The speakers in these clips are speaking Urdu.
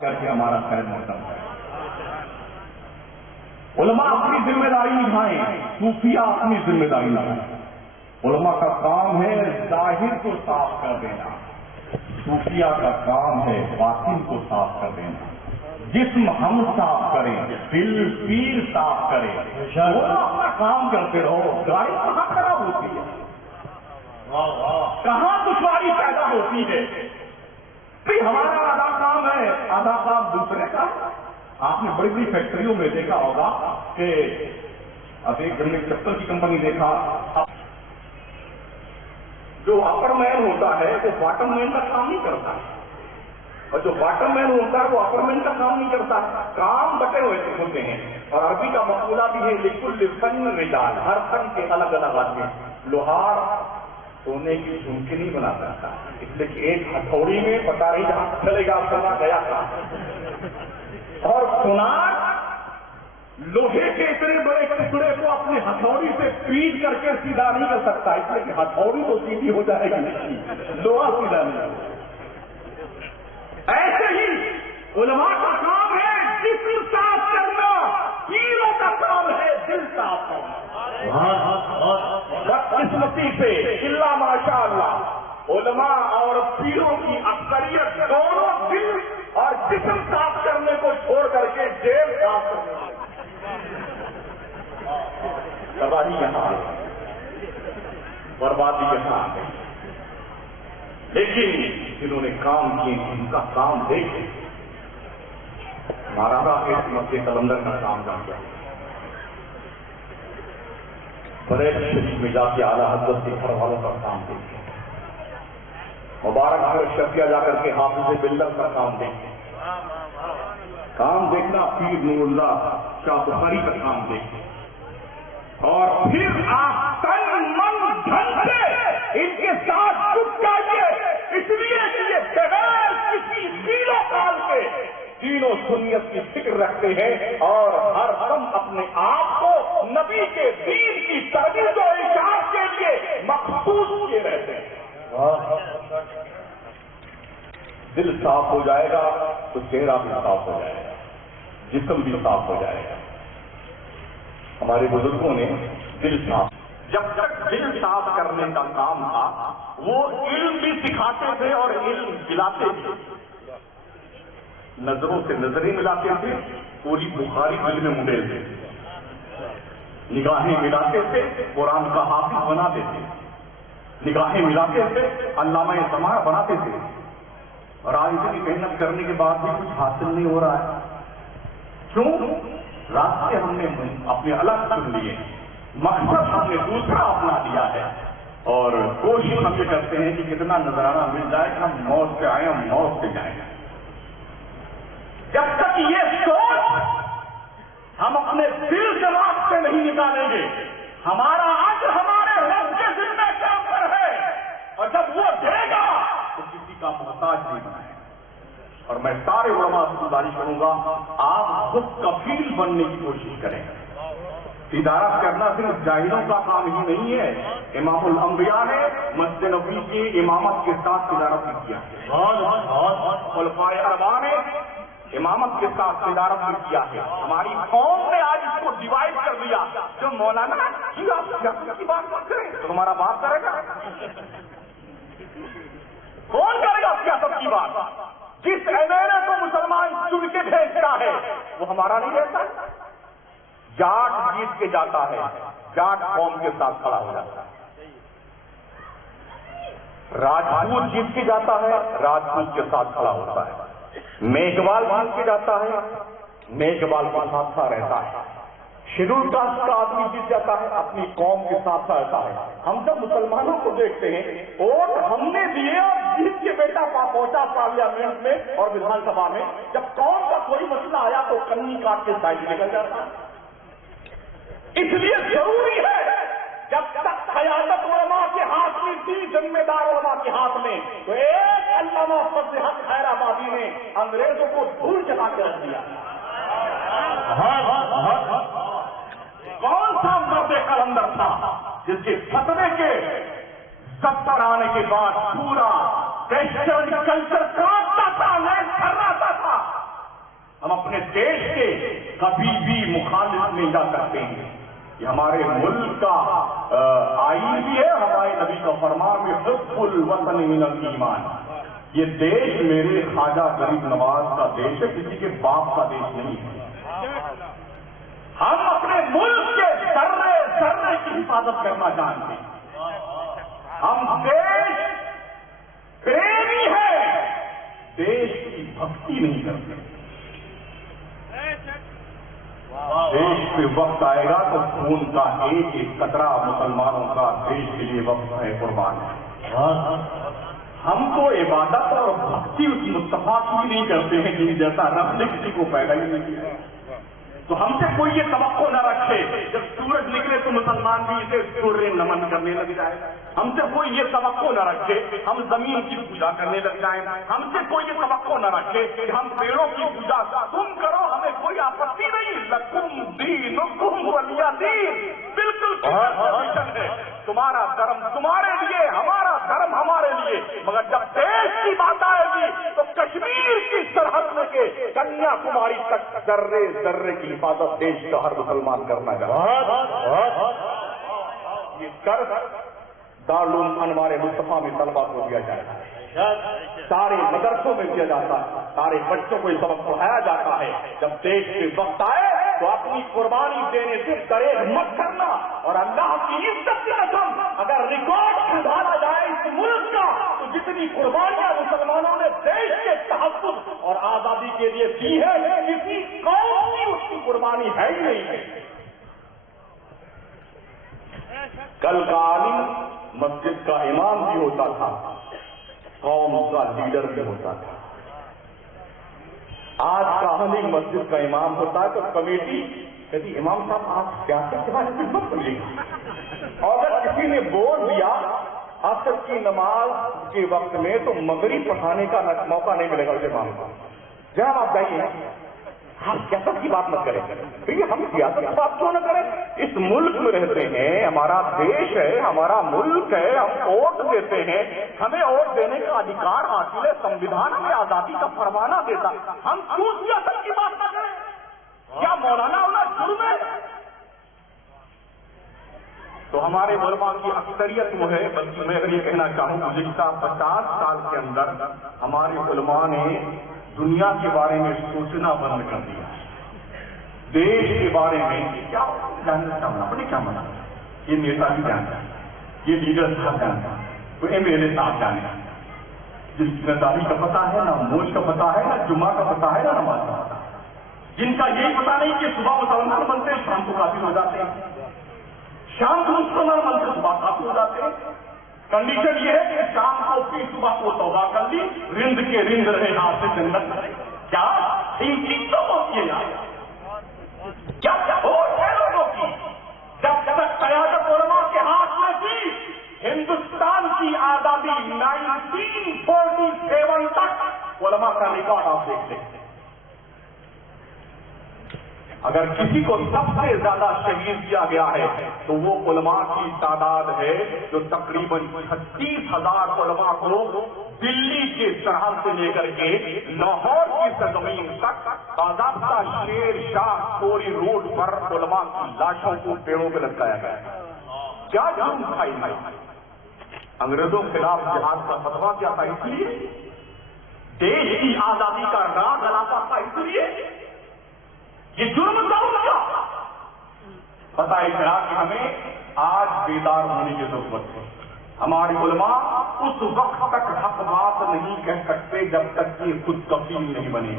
کر کے ہمارا خیر مقدم ہے۔ علماء اپنی ذمہ داری نبھائیں، صوفیہ اپنی ذمہ داری نبھائیں۔ علماء کا کام ہے ظاہر کو صاف کر دینا، صوفیہ کا کام ہے باطن کو صاف کر دینا۔ جسم ہم صاف کریں، دل پیر صاف کرے، وہ اپنا کام کرتے رہو۔ گاڑی کہاں خراب ہوتی ہے، کہاں دشواری پیدا ہوتی ہے؟ ہمارا آدھا کام ہے، آدھا کام دوسرے کا۔ آپ نے بڑی بڑی فیکٹریوں میں دیکھا ہوگا کہ اب ایک گھر میں چپل کی کمپنی دیکھا، جو اپر مین ہوتا ہے وہ باٹم مین کا کام نہیں کرتا، اور جو باٹم مین ہوتا ہے وہ اپر مین کا کام نہیں کرتا۔ کام بٹے ہوئے ہوتے ہیں، اور عربی کا مقولہ بھی ہے لکل فن رجال، ہر فن کے الگ الگ آدمی۔ لوہار سونے کی جھمکی نہیں بنا سکتا، اس لیے کہ ایک ہتھوڑی میں پتہ نہیں جہاں چلے گا سونا گیا تھا، اور سونار لوہے کے اتنے بڑے ٹکڑے کو اپنے ہتھوڑی سے پیٹ کر کے سیدھا نہیں کر سکتا، اس لیے کہ ہتھوڑی تو سیدھی ہو جائے گی، لوہا سیدھا نہیں ہوگا۔ ایسے ہی علماء کا کام ہے جسم صاف کرنا، پیروں کا کام ہے دل صاف کرنا۔ بدقسمتی سے الا ماشاء اللہ علماء اور پیروں کی اکثریت دونوں دل اور جسم صاف کرنے کو چھوڑ کر کے جیل صاف کرنے، تباہی یہاں آ گئی، بربادی یہاں آ گئی۔ لیکن جنہوں نے کام کیے ان کا کام دیکھ، مہاراجا کے مکے قلندر کا کام جانتا ہے، بڑے شریف میں جا کے اعلیٰ حضرت کے گھر والوں کا کام دیکھے، مبارک پور شفیہ جا کر کے حافظ بلت کا کام دیکھے، کام دیکھنا پیر نور اللہ شاہ بخاری کا کام دیکھے، اور پھر آپ تن من دھن سے ان کے ساتھ جٹ جائیے، اس لیے کہ یہ بغیر کسی قیل و قال کے دین و سنت کی فکر رکھتے ہیں، اور ہر دم اپنے آپ کو نبی کے دین کی ترویج و اشاعت کے لیے مخصوص کیے رہتے ہیں۔ دل صاف ہو جائے گا تو چہرہ بھی صاف ہو جائے گا، جسم بھی صاف ہو جائے گا۔ ہمارے بزرگوں نے دل صاف، جب تک دل صاف کرنے کا کام تھا وہ علم بھی سکھاتے تھے اور علم دلاتے تھے، نظروں سے نظریں ملاتے تھے، پوری بخاری دل میں مڈیلتے تھے، نگاہیں ملاتے تھے، قرآن کا حافظ بناتے تھے، نگاہیں ملاتے تھے، علامہ زمانہ بناتے تھے، اور آج اتنی محنت کرنے کے بعد بھی کچھ حاصل نہیں ہو رہا ہے۔ کیوں؟ راستے ہم نے اپنے الگ چن لیے، مقصد ہم نے دوسرا اپنا لیا ہے، اور کوشش ہم یہ کرتے ہیں کہ کتنا نظرانہ مل جائے کہ ہم موت سے آئیں، ہم موت سے جائیں۔ جب تک یہ سوچ ہم اپنے دل دماغ سے نہیں نکالیں گے، ہمارا اجر ہمارے رب کے ذمہ کام پر ہے، اور جب وہ دے گا تو کسی کا محتاج نہیں بنائے۔ اور میں سارے علماء سے گزارش کروں گا، آپ خود کفیل بننے کی کوشش کریں۔ تجارت کرنا صرف جاہلوں کا کام ہی نہیں ہے، امام الانبیاء نے مسجد نبوی کی امامت کے ساتھ تجارت بھی کیا، خلفائے اربعہ نے امامت کے ساتھ تجارت بھی کیا ہے۔ ہماری قوم نے آج اس کو ڈیوائڈ کر دیا، جو مولانا جی آپ سیاست کی بات مت کریں تو تمہارا بات کرے گا، کون کرے گا سیاست کی بات؟ جس ایمرے کو مسلمان چن کے بھیجتا ہے وہ ہمارا نہیں رہتا، جاٹ جیت کے جاتا ہے، جاٹ قوم کے ساتھ کھڑا ہو جاتا ہے، راجپوت جیت کے جاتا ہے، راجپوت کے ساتھ کھڑا ہوتا ہے، میگھوال جیت کے جاتا ہے، میگھوال کے ساتھ کھڑا رہتا ہے، شیڈول کاسٹ کا آدمی جیت جاتا ہے، اپنی قوم کے ساتھ رہتا ہے۔ ہم جب مسلمانوں کو دیکھتے ہیں، ووٹ ہم نے دیے اور جیت کے بیٹا پہنچا پارلیمنٹ میں اور وزان سبھا میں، جب قوم کا کوئی مسئلہ آیا تو کنی کاٹ کے سائڈ نکل جاتا ہے۔ اس لیے ضروری ہے جب تک قیادت علماء کے ہاتھ میں تھی، ذمہ دار علماء کے ہاتھ میں، تو ایک علامہ فضل حق خیر آبادی نے انگریزوں کو دھول چلا کے رکھ دیا۔ کون سا مرد قلندر تھا جس کے فتوے کے سب پر آنے کے بعد پورا ویسٹرن کلچر کانپتا تھا، نہیں تھراتا تھا، ہم اپنے دیش کے کبھی بھی مخالف نہیں جا سکتے ہیں. یہ ہمارے ملک کا آئین بھی ہے, ہمارے نبی کا فرمان بھی حب الوطن من الایمان. یہ دیش میرے خواجہ غریب نواز کا دیش ہے, کسی کے باپ کا دیش نہیں ہے. ہم اپنے ملک کے ذرے ذرے کی حفاظت کرنا جانتے ہیں. ہم دیش پریمی ہیں, دیش کی بھکتی نہیں کرتے. دیش پہ وقت آئے گا تو خون کا ایک ایک قطرہ مسلمانوں کا دیش کے لیے وقت ہے قربان ہے. ہم تو عبادت اور بھکتی اس مصطفیٰ کی نہیں کرتے ہیں جن جیسا رب نے کسی کو پیدا ہی نہیں کیا. تو ہم سے کوئی یہ توقع نہ رکھے جب سورج نکلے تو مسلمان بھی اسے سورج نمن کرنے لگ جائے. ہم سے کوئی یہ توقع نہ رکھے ہم زمین کی پوجا کرنے لگ جائیں. ہم سے کوئی یہ توقع نہ رکھے کہ ہم پیڑوں کی پوجا تم کرو, ہمیں کوئی آپتی نہیں. لکم دینکم ولی دین, بالکل پرمیشن ہے. تمہارا دھرم تمہارے لیے, ہمارا دھرم ہمارے لیے. مگر جب دیش کی بات آئے گی تو کشمیر کی سرحد میں کے کنیا کماری تک ذرے ذرے کی حفاظت دیش کا ہر مسلمان کرنا چاہتا. یہ کر دارالعلوم انوار مصطفیٰ میں طلبا کو دیا جائے, سارے مدرسوں میں دیا جاتا ہے, سارے بچوں کو یہ سبق پڑھایا جاتا ہے. جب دیش کے وقت آئے تو اپنی قربانی دینے سے دریغ مت کرنا. اور اللہ کی عزت کی قسم اگر ریکارڈ سدھارا جائے اس ملک کا تو جتنی قربانیاں مسلمانوں نے دیش کے تحفظ اور آزادی کے لیے دی ہے, کسی قوم کی اس کی قربانی ہے ہی نہیں ہے. کل کا عالم مسجد کا امام بھی ہوتا تھا, قوم کا لیڈر بھی ہوتا تھا. آج کا عالم مسجد کا امام ہوتا ہے تو کمیٹی کہتی امام صاحب آپ سیاست کے بارے میں مت بولیے. اور اگر کسی نے بول دیا عصر کی نماز کے وقت میں تو مغرب پڑھانے کا موقع نہیں ملے گا اس امام کو. جناب آپ جائیے, ہم سیاست کی بات نہ کریں. ہم سیاست کی بات کیوں نہ کریں؟ اس ملک میں رہتے ہیں, ہمارا دیش ہے, ہمارا ملک ہے, ہم ووٹ دیتے ہیں, ہمیں ووٹ دینے کا ادھیکار حاصل ہے, سنویدھان ہمیں آزادی کا پروانہ دیتا. ہم کیوں سیاست کی بات نہ کریں؟ کیا مولانا ہونا جرم ہے؟ تو ہمارے علماء کی اکثریت وہ ہے, بلکہ میں اگر یہ کہنا چاہوں گزشتہ 50 سال کے اندر ہمارے علماء نے دنیا کے بارے میں سوچنا بند کر دیا. دیش کے بارے میں کیا جاننا چاہوں, اپنے کیا منا, یہ نیتا بھی جانتا, یہ لیڈر صاحب جانتا, کوئی ایم ایل اے صاحب جانے, جس ذمہ داری کا پتہ ہے, نہ موج کا پتہ ہے, نہ جمعہ کا پتہ ہے, نہ نماز کا پتہ ہے. جن کا یہی پتہ نہیں کہ صبح مسلمان بنتے ہیں شام کو کافر ہو جاتے ہیں, شام کو مسلمان بنتے صبح کافر ہو جاتے ہیں. کنڈیشن یہ ہے کہ شام کو پھر صبح کو توبہ کر لی, رند کے رند رہے ہاتھ سے جنت. کیا ان چیزوں کو کیے جائے کیا ہوش ہے لوگوں کی؟ جب تک قیادت علماء کے ہاتھ میں تھی, ہندوستان کی آزادی 1947 تک علماء کا ریکارڈ آپ دیکھ لیں. اگر کسی کو سب سے زیادہ شہید کیا گیا ہے تو وہ علماء کی تعداد ہے, جو تقریباً 36,000 علماء کو دلی کے سرحد سے لے کر کے لاہور کی سرزمین تک باضابطہ شیر شاہ کوری روڈ پر علماء کی لاشوں کو پیڑوں پہ لٹکایا گیا. کیا جرم تھا ان میں؟ انگریزوں کے خلاف جہاد کا فتویٰ کیا تھا اس لیے, دیش کی آزادی کا راز علاقہ تھا اس لیے. یہ جرم تھا ان کا. پتہ چلا کہ ہمیں آج بیدار ہونے کی ضرورت ہے. ہماری علماء اس وقت تک حق بات نہیں کہہ سکتے جب تک کہ خود کفیل نہیں بنے.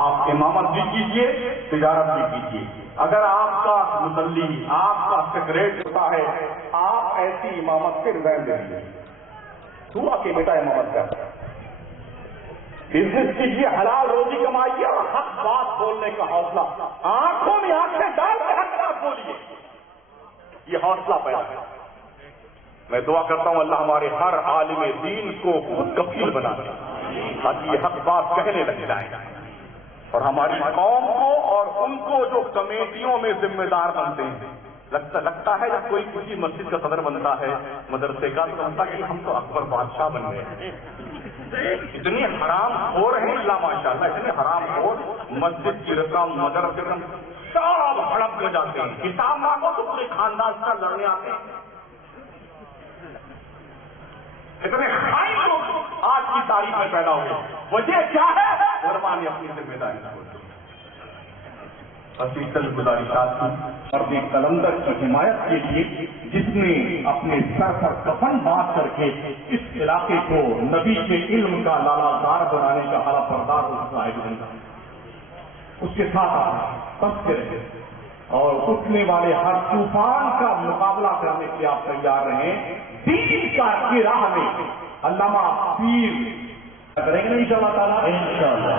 آپ امامت بھی کیجیے, تجارت بھی کیجیے. اگر آپ کا مسلی, آپ کا سیکریٹ ہوتا ہے, آپ ایسی امامت سے ریزائن دے دیجیے. تو کہ بیٹا امامت کا بزنس کیجیے, حلال روزی کمائیے, اور حق بات بولنے کا حوصلہ, آنکھوں میں آنکھیں ڈال کے حق بات بولیے, یہ حوصلہ پیدا ہے. میں دعا کرتا ہوں اللہ ہمارے ہر عالم دین کو خود کفیل بنا دے تاکہ یہ حق بات کہنے لگ جائیں, اور ہماری قوم کو اور ان کو جو کمیٹیوں میں ذمہ دار بنتے ہیں. لگتا ہے جب کوئی کسی مسجد کا صدر بنتا ہے, مدرسے کا, تو لگتا ہے کہ ہم تو اکبر بادشاہ بن گئے. اتنی حرام خور ہیں اللہ ماشاءاللہ، اتنے حرام خور، مسجد کی رقم، مدرسے کی رقم سب ہڑپ لے جاتے ہیں، کتاب مانگو تو پورے خاندان کا لڑنے آتے ہیں۔ اتنے خائن لوگ آج کی تاریخ میں پیدا ہوئے، وجہ کیا ہے؟ علماء نے اپنی ذمہ داری چھوڑ دی۔ حقیقت گزارشات کی اور ایک قلندر کی حمایت کے لیے جس نے اپنے سر پر کفن باندھ کر کے اس علاقے کو نبی کے علم کا لالا دار بنانے کا حلف بردار صاحب بنتا، اس کے ساتھ آپ بچتے رہے اور اٹھنے والے ہر طوفان کا مقابلہ کرنے کے آپ تیار رہیں۔ دین کی راہ میں علامہ پیر کریں گے نا انشاءاللہ تعالیٰ، انشاءاللہ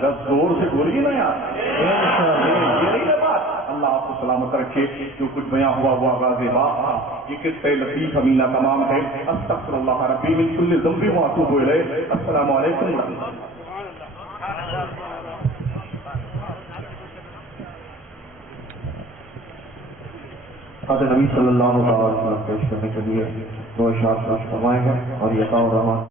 جب زور سے بولیے نا یار، یہ نہیں بات۔ اللہ آپ کو سلامت رکھے۔ جو کچھ بیاں ہوا وہ آغاز بات تھا، یہ قصہ لطیف امینہ تمام ہے۔ استغفر اللہ ربی من کل ذنب واتوب الیہ۔ السلام علیکم ورحمۃ اللہ۔ حضرت نبی صلی اللہ علیہ وسلم پیش کرنے کے لیے دو اشعار پیش فرمائیں گے اور یہ عطا الرحمٰن